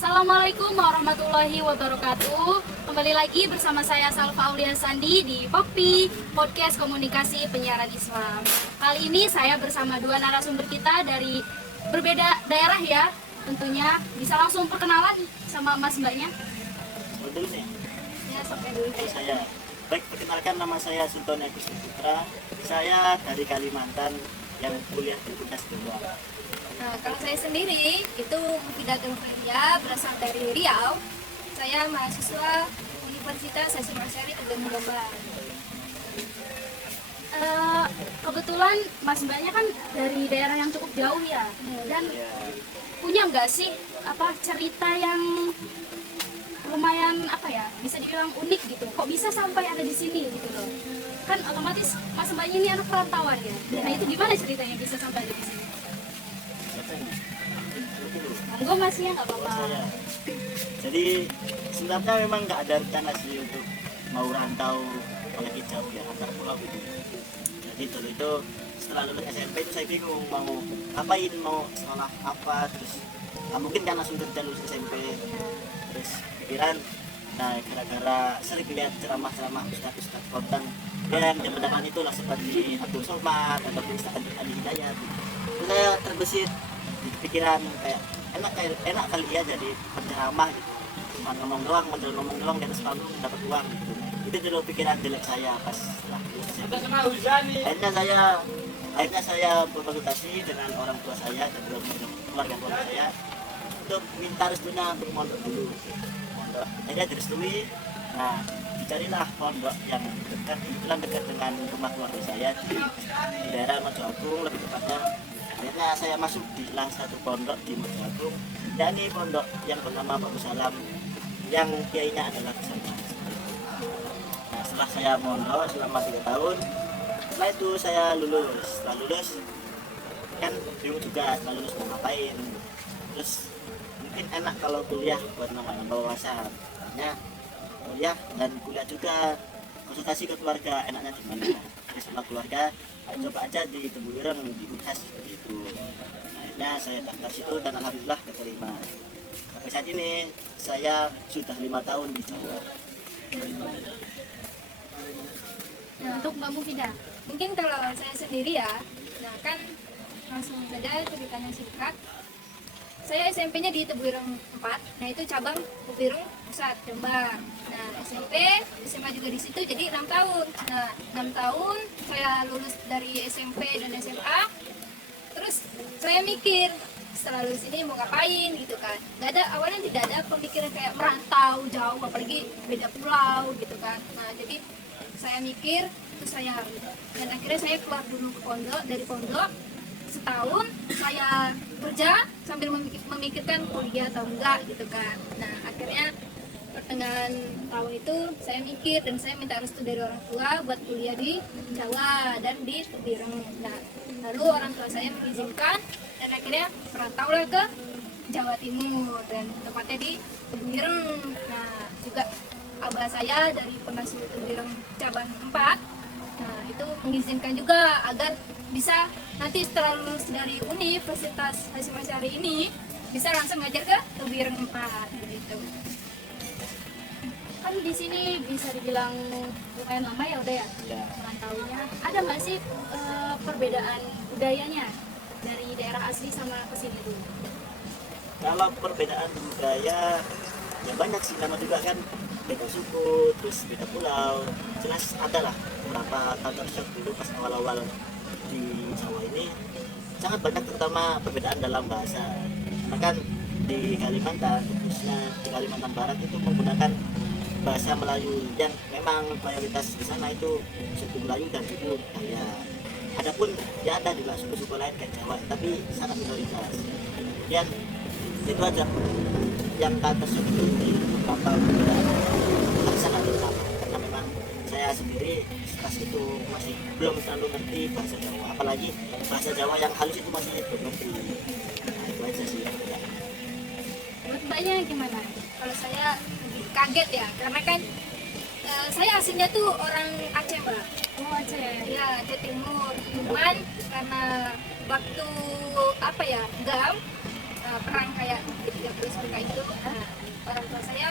Assalamualaikum warahmatullahi wabarakatuh. Kembali lagi bersama saya Salva Aulia Sandi di POKPI, Podcast Komunikasi Penyiaran Islam. Kali ini saya bersama dua narasumber kita dari berbeda daerah ya. Tentunya bisa langsung perkenalan sama mas mbaknya. Dulu nih, Ya, sampai dulu ya. saya baik, perkenalkan, nama saya Sultan Agus Putra. Saya dari Kalimantan yang kuliah di Unas Dewa. Nah, kalau saya sendiri itu Mufidatul Khairiyah, berasal dari Riau. Saya mahasiswa Universitas Hasyim Asy'ari Kedung Jombang. Kebetulan mas mbaknya kan dari daerah yang cukup jauh ya, dan punya nggak sih cerita yang lumayan bisa dibilang unik gitu, kok bisa sampai ada di sini gitu loh. Kan otomatis mas mbaknya ini anak perantauan ya, nah itu gimana ceritanya bisa sampai ada di sini? Monggo mas ya, nggak apa-apa. Saya. Jadi sebenarnya memang nggak ada rencana sih untuk mau rantau apalagi jauh ya, antar pulau gitu. Jadi dulu itu setelah lulus SMP itu saya bingung mau ngapain, mau sekolah apa, terus mungkin kan langsung kerja lulus SMP. Terus pikiran, nah gara-gara sering lihat ceramah-ceramah ustaz-ustaz konten yang zaman itu lah, seperti Abdul Somad atau Ustaz Ali Hidayat. Terus saya terbesit di pikiran kayak enak kali ya jadi penceramah gitu, cuma ngomong doang, modal ngomong doang di atas panggung dapat uang gitu. Itu dulu pikiran jelek saya pas setelah lulus SMP. Akhirnya saya berkonsultasi dengan orang tua saya dan keluarga saya untuk minta restunya untuk mondok dulu. Mondok akhirnya direstui. Nah, dicarilah pondok yang dekat dengan rumah keluarga saya di daerah Mojoagung, lebih tepatnya. Akhirnya saya masuk di salah satu pondok di Mojoagung, yakni pondok yang bernama Pak Salam, yang kiainya adalah saya. Nah, setelah saya mondok selama 3 tahun, setelah itu saya lulus. Setelah lulus kan bingung juga, setelah lulus mau ngapain. Terus mungkin enak kalau kuliah buat nambah wawasan. Makanya kuliah dan kuliah juga, konsultasi ke keluarga enaknya gimana. Terus sama keluarga, coba aja di Tebuireng, di Unhas seperti itu. Nah, akhirnya saya daftar situ dan alhamdulillah keterima. Sampai saat ini saya sudah 5 tahun di Jawa. Nah, untuk Mbak Mufidah, mungkin kalau saya sendiri ya, nah kan langsung saja ceritanya singkat. Saya SMP-nya di Tebuireng 4, nah itu cabang Tebuireng Pusat Jombang. Nah SMP, SMA juga di situ, jadi 6 tahun. Nah 6 tahun saya lulus dari SMP dan SMA. Terus saya mikir setelah lulus ini mau ngapain gitu kan. Awalnya tidak ada pemikiran kayak merantau jauh, apalagi beda pulau gitu kan. Nah jadi saya mikir terus dan akhirnya saya keluar dulu ke pondok, dari pondok setahun saya kerja sambil memikirkan kuliah atau enggak gitu kan. Nah akhirnya pertengahan tahun itu saya mikir dan saya minta restu dari orang tua buat kuliah di Jawa dan di Tebuireng. Nah lalu orang tua saya mengizinkan dan akhirnya merantaulah ke Jawa Timur dan tepatnya di Tebuireng. Nah juga abah saya dari pengasuh Tebuireng cabang 4. Nah itu mengizinkan juga agar bisa nanti setelah lulus dari Universitas Hasyim Asy'ari ini bisa langsung ngajar ke Tebuireng 4 gitu. Kan di sini bisa dibilang lumayan lama ya udah ya merantaunya. Ada nggak sih perbedaan budayanya dari daerah asli sama kesini tuh? Kalau perbedaan budaya ya banyak sih, nama juga kan beda suku, terus beda pulau, jelas ada lah beberapa culture shock dulu pas awal-awal di Jawa ini sangat banyak, terutama perbedaan dalam bahasa. Bahkan di Kalimantan, khususnya di Kalimantan Barat itu menggunakan bahasa Melayu yang memang mayoritas di sana itu suku Melayu dan suku Dayak. Adapun ya ada juga suku-suku lain kayak Jawa, tapi sangat minoritas. Kemudian itu aja yang culture shock itu di beberapa sangat utama, karena memang saya sendiri pas itu masih belum terlalu ngerti bahasa Jawa, apalagi bahasa Jawa yang halus itu masih belum ngerti. Nah itu aja sih. Menurut mbaknya gimana? Kalau saya lebih kaget ya, karena kan saya aslinya tuh orang Aceh mbak. Oh Aceh? Ya Aceh Timur. Cuman karena waktu GAM perang kayak di 30 itu orang tua saya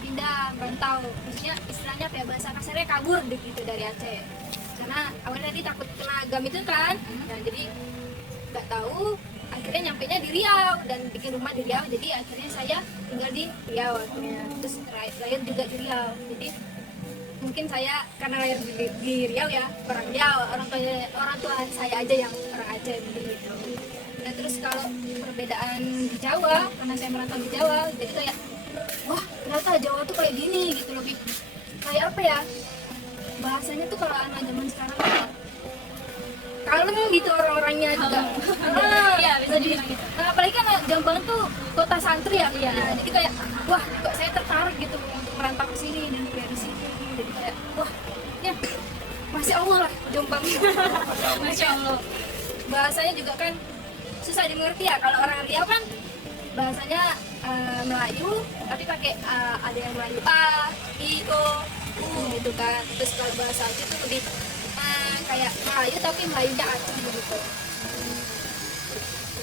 pindah merantau, maksudnya istilahnya kayak bahasa kasarnya kabur gitu dari Aceh, karena awalnya tadi takut kena gam itu kan, nah jadi nggak tahu, akhirnya nyampe nya di Riau dan bikin rumah di Riau, jadi akhirnya saya tinggal di Riau akhirnya, terus lahir juga di Riau, jadi mungkin saya karena lahir di Riau ya, orang Riau, orang tua saya aja yang orang Aceh gitu. Nah terus kalau perbedaan di Jawa, karena saya merantau di Jawa, jadi kayak wah ternyata Jawa tuh kayak gini gitu, lebih kayak apa ya, bahasanya tuh kalau anak zaman sekarang tuh kalem gitu orang-orangnya juga. Iya, bisa dibilang gitu. Nah, apalagi kan Jombang tuh kota santri ya, nah, jadi kayak wah kok saya tertarik gitu untuk merantau ke sini dan kuliah di sini, jadi kayak wah ya masya Allah lah Jombang. Masya Allah. Bahasanya juga kan susah dimengerti ya, kalau orang Riau kan bahasanya Melayu tapi pakai ada yang Melayu A, I, O, U gitu kan, terus kalau bahasa Aceh tuh lebih kayak Melayu tapi Melayunya Aceh gitu.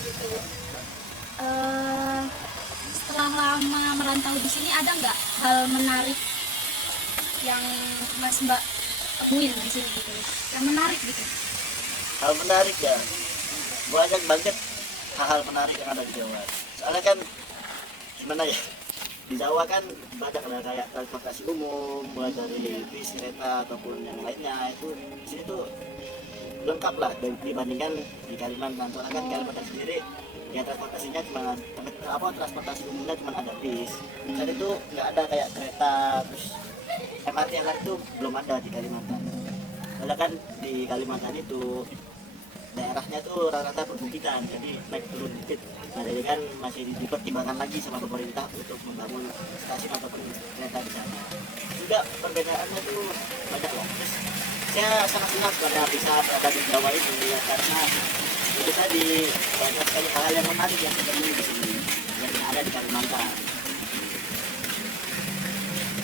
Gitu. Setelah lama merantau di sini, ada nggak hal menarik yang Mas Mbak temuin di sini gitu? Yang menarik gitu? Hal menarik ya, banyak banget hal-hal menarik yang ada di Jawa. Soalnya kan gimana ya, di Jawa kan banyak lah kayak transportasi umum, mulai dari bis, kereta ataupun yang lainnya, itu di sini tuh lengkap lah dibandingkan di Kalimantan. Soalnya kan Kalimantan sendiri ya transportasinya cuma transportasi umumnya cuma ada bis. Dan itu nggak ada kayak kereta, terus MRT yang lain itu belum ada di Kalimantan. Soalnya kan di Kalimantan itu daerahnya tuh rata-rata perbukitan, jadi naik turun dikit. Nah jadi kan masih dipertimbangkan lagi sama pemerintah untuk membangun stasiun ataupun kereta di sana. Juga perbedaannya tuh banyak loh. Terus saya sangat senang pada bisa berada di Jawa ini ya, karena itu tadi banyak sekali hal yang menarik yang kita temui di sini yang ada di Kalimantan.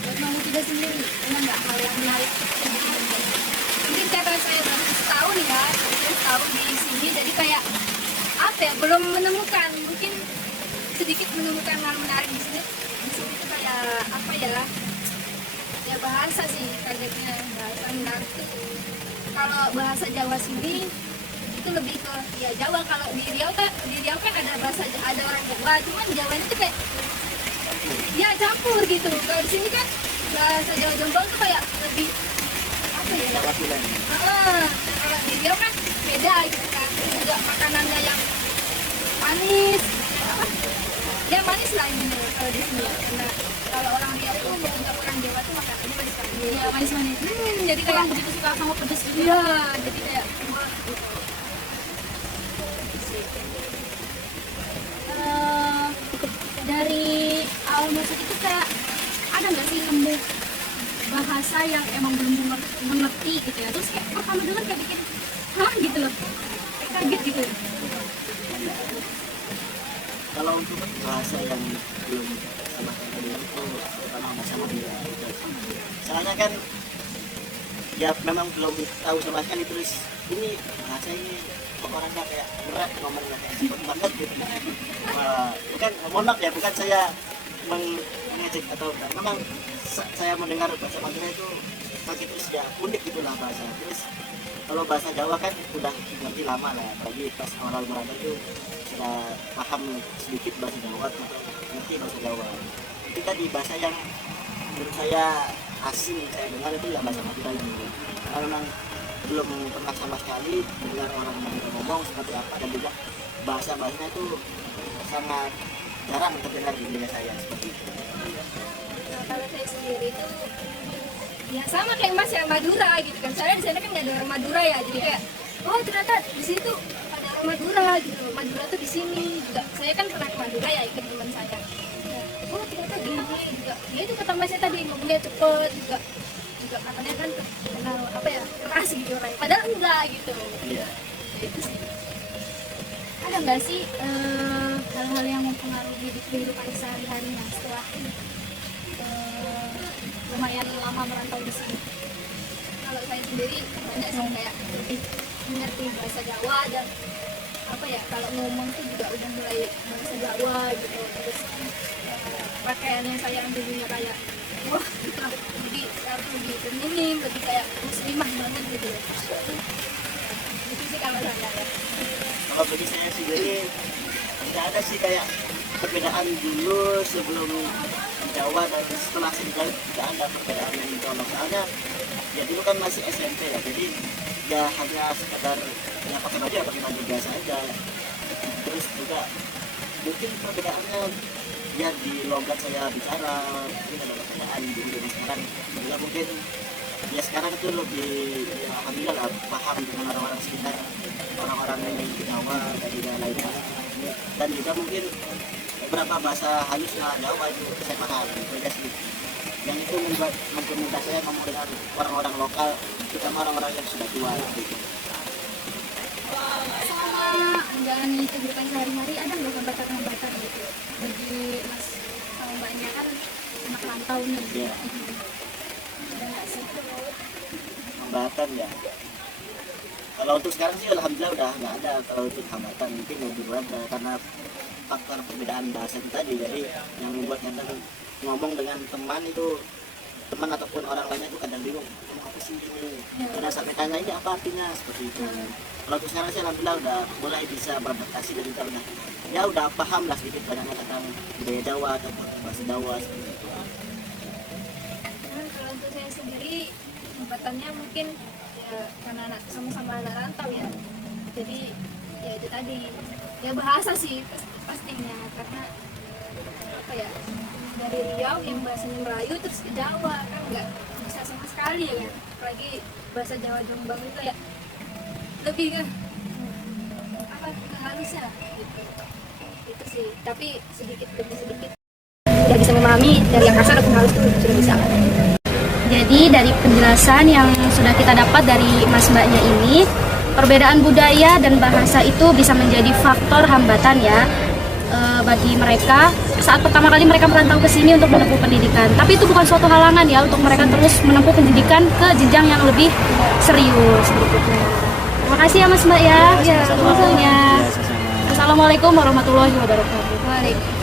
Buat Mama Fida sendiri, ada nggak hal yang menarik? Mungkin karena saya baru setahun ya, saya setahun di sini, jadi kayak apa ya, belum menemukan, mungkin sedikit menemukan hal menarik di sini. Di sini tuh kayak apa ya bahasa sih kagetnya, bahasa menarik tuh. Kalau bahasa Jawa sini itu lebih ke ya Jawa, kalau di Riau kan ada bahasa, ada orang Jawa, cuman Jawa itu kayak ya campur gitu. Kalau di sini kan bahasa Jawa Jombang tuh kayak lebih apa ya? Jawa Tulen. Kalau di Riau kan beda gitu kan. Terus juga makanannya yang manis, apa? Ya manis lah ini kalau di sini. Karena kalau orang Riau tuh menganggap orang Jawa tuh makanannya manis-manis. Iya, manis-manis. Jadi kayak Kurang begitu suka sama pedas gitu. iya, jadi kayak wah, gitu. Dari awal masuk itu kayak ada nggak sih nemu bahasa yang emang belum mengerti gitu ya, terus kayak pertama dengar kayak bikin hah gitu loh, kayak kaget gitu. Kalau untuk bahasa yang belum sama sekali itu pertama bahasa Madura gitu. Soalnya kan ya memang belum tahu sama sekali, terus ini bahasa ini kok orangnya kayak berat ngomongnya, kayak cepet banget gitu. Bukan, mohon maaf ya, bukan saya mengejek atau enggak. Memang saya mendengar bahasa Madura itu pagi terus ya unik gitulah bahasa. Terus kalau bahasa Jawa kan udah ngerti lama lah, apalagi pas awal merantau itu sudah paham sedikit bahasa Jawa atau ngerti bahasa Jawa. Itu tadi bahasa yang menurut saya asing saya dengar itu ya bahasa Madura ini. Karena memang belum pernah sama sekali dengar orang Madura ngomong seperti apa, dan juga bahasa-bahasanya itu sangat jarang terdengar di dunia saya seperti itu. Nah, kalau saya sendiri itu ya sama kayak Mas yang Madura gitu kan. Saya di sana kan nggak ada orang Madura ya, jadi kayak oh ternyata di sini tuh ada orang Madura gitu. Madura tuh di sini juga. Saya kan pernah ke Madura ya, ikut teman saya. Ya, oh ternyata gini juga. Ya itu kata Mas saya tadi ngomongnya cepet juga katanya kan kenal apa ya, keras gitu orang. Padahal enggak gitu. Iya. Itu sih. Ada nggak sih hal-hal yang mempengaruhi kehidupan sehari-harinya setelah lumayan lama merantau di sini? Kalau saya sendiri banyak sih kayak lebih mengerti bahasa Jawa, dan apa ya, kalau ngomong tuh juga udah mulai bahasa Jawa gitu. Terus pakaiannya saya dulunya kayak wah jadi harus lebih feminim, lebih kayak muslimah banget gitu ya. Itu sih kalau saya ya. Kalau bagi saya sendiri tidak ada sih kayak perbedaan dulu sebelum di Jawa dan setelah sendiri tidak ada perbedaan yang mencolok. Soalnya ya dulu kan masih SMP ya, jadi ya hanya sekedar ya pakai baju biasa aja. Terus juga mungkin perbedaannya ya di logat saya bicara, mungkin ada perbedaan di dunia sekarang. Juga mungkin ya sekarang itu lebih ya, alhamdulillah lah, paham dengan orang-orang sekitar, orang-orang yang di Jawa dari daerah lainnya. Dan juga mungkin beberapa bahasa halusnya Jawa itu saya paham beda sih. Yang itu mempermudah saya ngomong dengan orang-orang lokal, terutama orang-orang yang sudah tua gitu. Selama menjalani kehidupan sehari-hari ada nggak hambatan-hambatan gitu bagi mas sama mbaknya, kan anak rantau nih? Ya, Ada nggak sih? hambatan ya. Kalau untuk sekarang sih alhamdulillah udah nggak ada. Kalau untuk hambatan mungkin lebih ada karena faktor perbedaan bahasa itu tadi. Jadi yang membuat kadang ngomong dengan teman itu, teman ataupun orang lainnya itu kadang bingung ini apa sih ini, kadang sampai tanya ini apa artinya, seperti itu. Kalau untuk sekarang sih alhamdulillah udah mulai bisa beradaptasi dan juga udah paham lah sedikit banyaknya tentang budaya Jawa ataupun bahasa Jawa seperti itu. Nah, kalau untuk saya sendiri hambatannya mungkin ya karena sama-sama anak rantau ya, jadi ya itu tadi ya bahasa sih pastinya, karena apa ya, dari Riau yang bahasanya Melayu terus ke Jawa kan nggak bisa sama sekali ya kan, apalagi bahasa Jawa Jombang itu ya lebih ke apa kehalusan gitu. Itu sih, tapi sedikit demi sedikit ya bisa memahami dari yang kasar ke halus itu sudah bisa. Jadi dari penjelasan yang sudah kita dapat dari mas mbaknya ini, perbedaan budaya dan bahasa itu bisa menjadi faktor hambatan ya bagi mereka saat pertama kali mereka merantau ke sini untuk menempuh pendidikan. Tapi itu bukan suatu halangan ya untuk mereka terus menempuh pendidikan ke jenjang yang lebih serius berikutnya. Terima kasih ya mas mbak ya, Ya, waktunya. Ya, sama-sama. Assalamualaikum warahmatullahi wabarakatuh. Waalaikumsalam.